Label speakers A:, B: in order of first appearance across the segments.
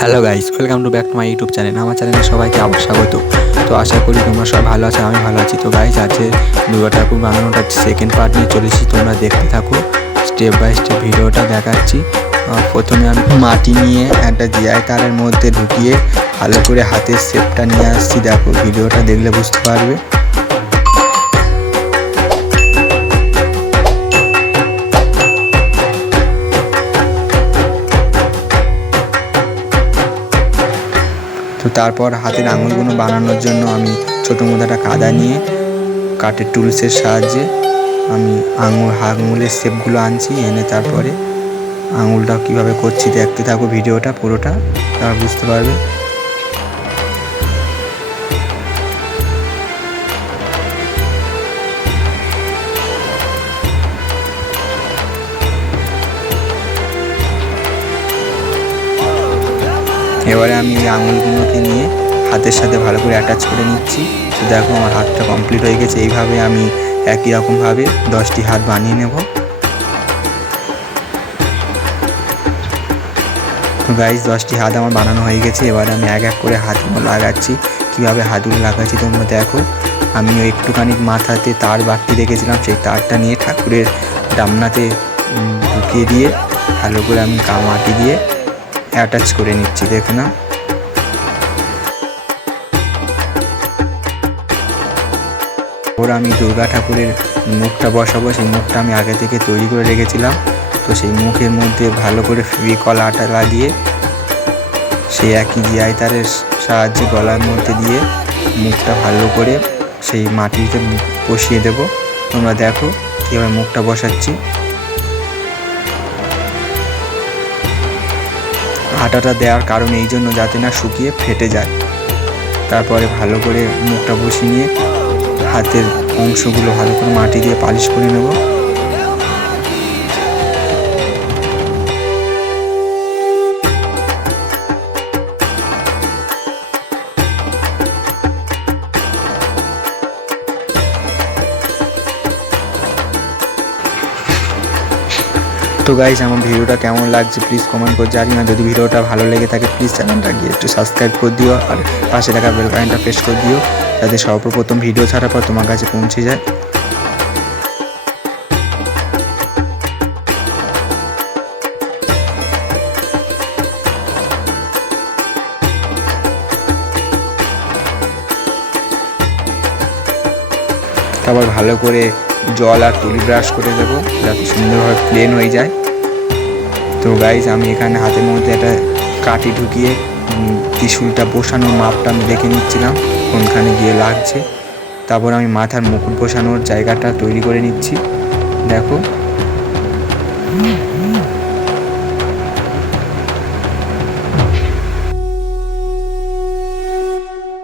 A: Hello guys welcome to back to my YouTube channel আমার চ্যানেলে সবাইকে আবার স্বাগত। তো আশা করি তোমরা সবাই ভালো আছো, আমি ভালো আছি। তো গাইস আছে দুর্গা ঠাকুর বানানোটা সেকেন্ড পার্ট নিয়ে চলেছি তোমরা দেখতে থাকো স্টেপ বাই স্টেপ ভিডিওটা দেখাচ্ছি। প্রথমে আমি মাটি নিয়ে একটা জিআই তারের মধ্যে ঢুকিয়ে ভালো করে হাতের শেপটা নিয়ে আসছি। দেখো, ভিডিওটা দেখলে বুঝতে পারবে। তারপর হাতের আঙুলগুলো বানানোর জন্য আমি ছোটো মতো একটা কাদা নিয়ে কাঠের টুলসের সাহায্যে আমি আঙুল আঙুলের শেপগুলো আনছি, এনে তারপরে আঙুলটা কীভাবে করছি দেখতে থাকো ভিডিওটা পুরোটা, তারা বুঝতে পারবে। এবারে আমি এই আঙুলগুলোকে নিয়ে হাতের সাথে ভালো করে অ্যাটাচ করে নিচ্ছি। তো দেখো আমার হাতটা কমপ্লিট হয়ে গেছে। এইভাবে আমি একই রকমভাবে দশটি হাত বানিয়ে নেব। তো গাইজ দশটি হাত আমার বানানো হয়ে গেছে। এবার আমি এক এক করে হাতগুলো লাগাচ্ছি। কীভাবে হাতগুলো লাগাচ্ছি তোমরা দেখো। আমিও একটুখানি মাথাতে তার বাড়তি রেখেছিলাম। সেই তারটা নিয়ে ঠাকুরের ডামনাতে ঢুকিয়ে দিয়ে ভালো করে আমি কা মাটি দিয়ে অ্যাটাচ করে নিচ্ছি, দেখো না ওর আমি দুর্গা ঠাকুরের মুখটা বসাবো, সেই মুখটা আমি আগে থেকে তৈরি করে রেখেছিলাম। তো সেই মুখের মধ্যে ভালো করে ফেভিকল আটা লাগিয়ে, সেই একই জিআই তারের সাহায্যে গলার মধ্যে দিয়ে মুখটা ভালো করে সেই মাটিতে বসিয়ে দেব। তোমরা দেখো কীভাবে মুখটা বসাচ্ছি। আটাটা দেওয়ার কারণ এই জন্য যাতে না শুকিয়ে ফেটে যায়। তারপরে ভালো করে মুখটা বসিয়ে নিয়ে হাতের অংশগুলো ভালো করে মাটি দিয়ে পালিশ করে নেব। তো গাইজ আমার ভিডিওটা কেমন লাগছে প্লিজ কমেন্ট করে জানি না যদি ভিডিওটা ভালো লেগে থাকে প্লিজ চ্যানেলটা গিয়ে একটু সাবস্ক্রাইব করে দিও। আর পাশে থাকা বেল বাটনটা প্রেস করে দিও, যাতে সর্বপ্রথম ভিডিও ছাড়ার পর তোমার কাছে পৌঁছে যায়। ভালো করে জল আর তুলি ব্রাশ করে দেবো, যাতে সুন্দরভাবে প্লেন হয়ে যায়। তো গাইজ আমি এখানে হাতের মধ্যে একটা কাঠি ঢুকিয়ে ত্রিশূলটা বসানোর মাপটা আমি দেখে নিচ্ছিলাম, কোনখানে গিয়ে লাগছে। তারপর আমি মাথার মুকুট বসানোর জায়গাটা তৈরি করে নিচ্ছি। দেখো।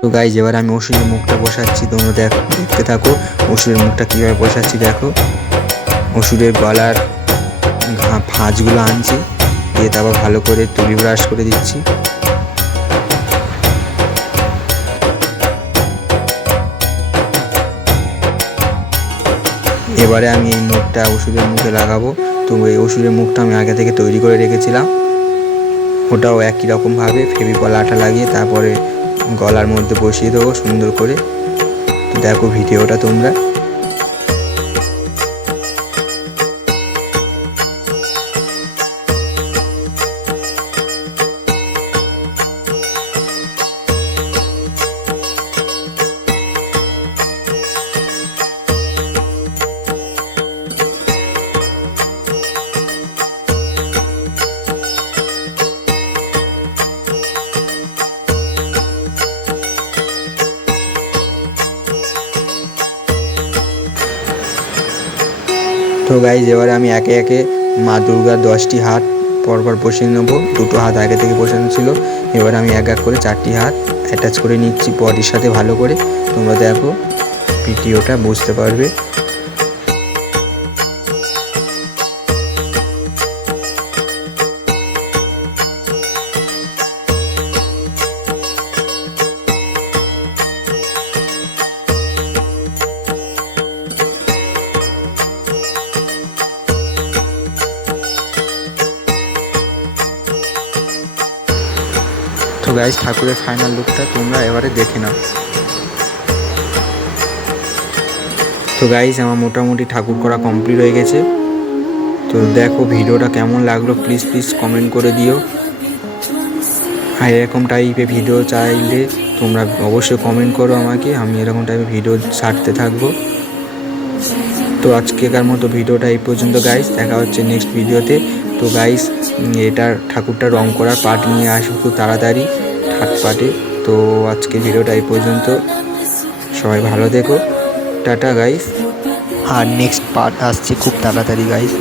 A: তো গাইজ এবার আমি ওষুধের মুখটা বসাচ্ছি, তোমরা দেখো, দেখতে থাকো ওষুধের মুখটা কীভাবে বসাচ্ছি, দেখো। ওষুধের গলার ঘা, ফাঁজগুলো আনছি, দিয়ে তারপর ভালো করে তুলি ব্রাশ করে দিচ্ছি। এবারে আমি এই মুখটা ওষুধের মুখে লাগাবো। তো এই ওষুধের মুখটা আমি আগে থেকে তৈরি করে রেখেছিলাম। ওটাও একই রকমভাবে, ফেভিকল আটা লাগিয়ে তারপরে গলার মধ্যে বসিয়ে দেবো সুন্দর করে। দেখো ভিডিওটা তোমরা। তো গাইজ এবারে আমি একে একে মা দুর্গার দশটি হাত পরপর বসিয়ে নেব। দুটো হাত আগে থেকে বসানো ছিল। এবার আমি এক এক করে চারটি হাত অ্যাটাচ করে নিচ্ছি বডির সাথে ভালো করে। তোমরা দেখো, ভিডিওটা বুঝতে পারবে। গাইজ ঠাকুরের ফাইনাল লুকটা তোমরা এবারে দেখে নাও। তো গাইজ আমার মোটামুটি ঠাকুর করা কমপ্লিট হয়ে গেছে। তো দেখো ভিডিওটা কেমন লাগল প্লিজ প্লিজ কমেন্ট করে দিও। আর এরকম টাইপের ভিডিও চাইলে তোমরা অবশ্যই কমেন্ট করো আমাকে, আমি এরকম টাইপের ভিডিও ছাড়তে থাকব। তো আজকেকার মতো ভিডিওটা এই পর্যন্ত গাইস দেখা হচ্ছে নেক্সট ভিডিওতে তো গাইস এটা ঠাকুরটা রং করার পার্ট নিয়ে আসব খুব তাড়াতাড়ি থার্ড পার্টে তো আজকে ভিডিওটা এই পর্যন্ত। সবাই ভালো দেখো টাটা গাইস আর নেক্সট পার্ট আসছে খুব তাড়াতাড়ি গাইস